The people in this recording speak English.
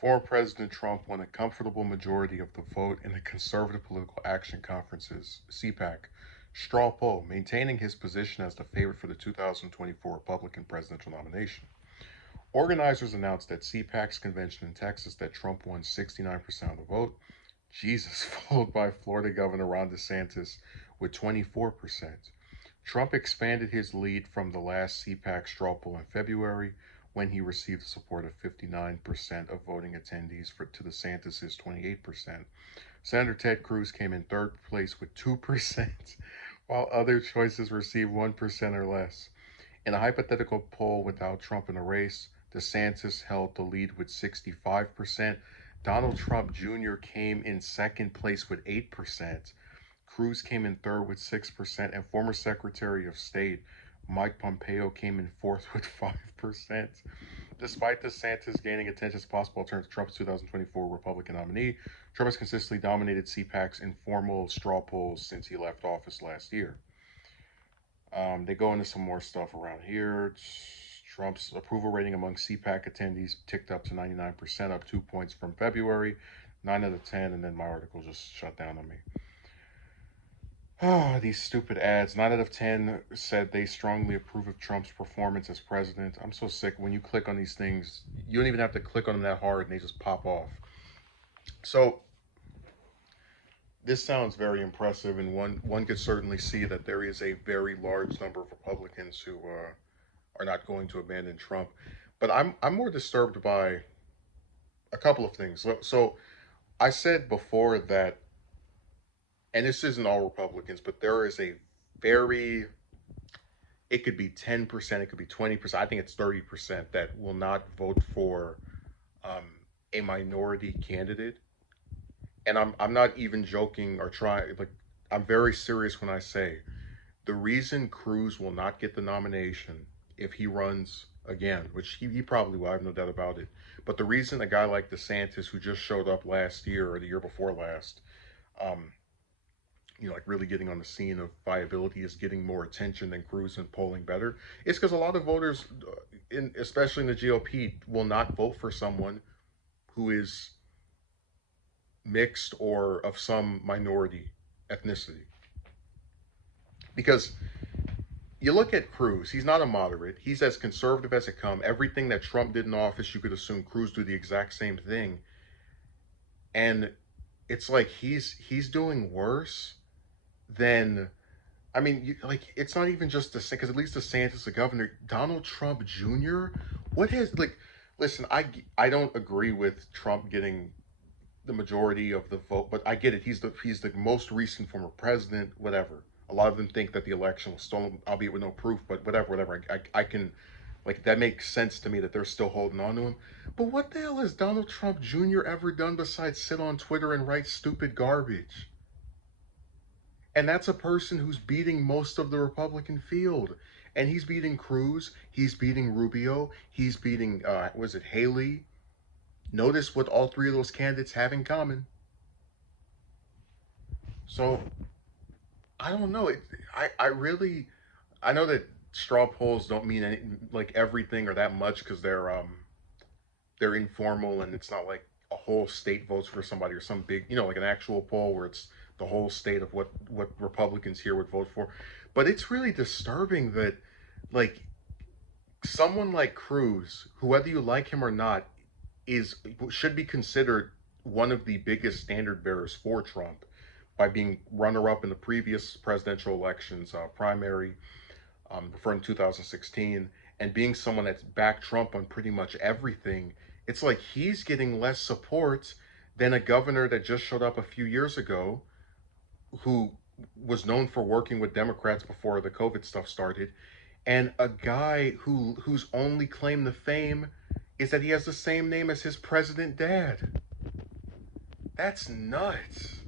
Former President Trump won a comfortable majority of the vote in the Conservative Political Action Conference's CPAC straw poll, maintaining his position as the favorite for the 2024 Republican presidential nomination. Organizers announced at CPAC's convention in Texas that Trump won 69% of the vote, Jesus, followed by Florida Governor Ron DeSantis with 24%. Trump expanded his lead from the last CPAC straw poll in February when he received the support of 59% of voting attendees to DeSantis' 28%. Senator Ted Cruz came in third place with 2%, while other choices received 1% or less. In a hypothetical poll without Trump in the race, DeSantis held the lead with 65%. Donald Trump Jr. came in second place with 8%. Cruz came in third with 6%, and former Secretary of State Mike Pompeo came in fourth with 5%. Despite DeSantis gaining attention as a possible alternative to Trump's 2024 Republican nominee, Trump has consistently dominated CPAC's informal straw polls since he left office last year. They go into some more stuff around here. Trump's approval rating among CPAC attendees ticked up to 99%, up 2 points from February, 9 out of 10, and then my article just shut down on me. These stupid ads. 9 out of 10 said they strongly approve of Trump's performance as president. I'm so sick. When you click on these things, you don't even have to click on them that hard and they just pop off. So this sounds very impressive, and one could certainly see that there is a very large number of Republicans who are not going to abandon Trump. But I'm more disturbed by a couple of things. So I said before that, and this isn't all Republicans, but there is a very, it could be 10%, it could be 20%, I think it's 30% that will not vote for um, a minority candidate. And I'm not even joking or trying, like, I'm very serious when I say the reason Cruz will not get the nomination if he runs again, which he probably will, I have no doubt about it. But the reason a guy like DeSantis, who just showed up last year or the year before last, um, like really getting on the scene of viability is getting more attention than Cruz and polling better, it's because a lot of voters, especially in the GOP, will not vote for someone who is mixed or of some minority ethnicity. Because you look at Cruz, he's not a moderate. He's as conservative as it come. Everything that Trump did in office, you could assume Cruz do the exact same thing. And it's like he's doing worse than, I mean, like, it's not even just the, because at least DeSantis, the governor, Donald Trump Jr. What has, like, listen, I don't agree with Trump getting the majority of the vote, but I get it. He's the most recent former president. Whatever. A lot of them think that the election was stolen, albeit with no proof. But whatever. I can, like, that makes sense to me that they're still holding on to him. But what the hell has Donald Trump Jr. ever done besides sit on Twitter and write stupid garbage? And that's a person who's beating most of the Republican field. And he's beating Cruz, he's beating Rubio, he's beating, was it Haley? Notice what all three of those candidates have in common. So, I don't know. I really, I know that straw polls don't mean any, like everything or that much, because they're informal and it's not like a whole state votes for somebody or some big, like an actual poll where it's the whole state of what Republicans here would vote for. But it's really disturbing that, like, someone like Cruz, who, whether you like him or not, is should be considered one of the biggest standard bearers for Trump by being runner-up in the previous presidential elections primary for in 2016, and being someone that's backed Trump on pretty much everything. It's like he's getting less support than a governor that just showed up a few years ago, who was known for working with Democrats before the COVID stuff started, and a guy whose only claim to fame is that he has the same name as his president dad. That's nuts.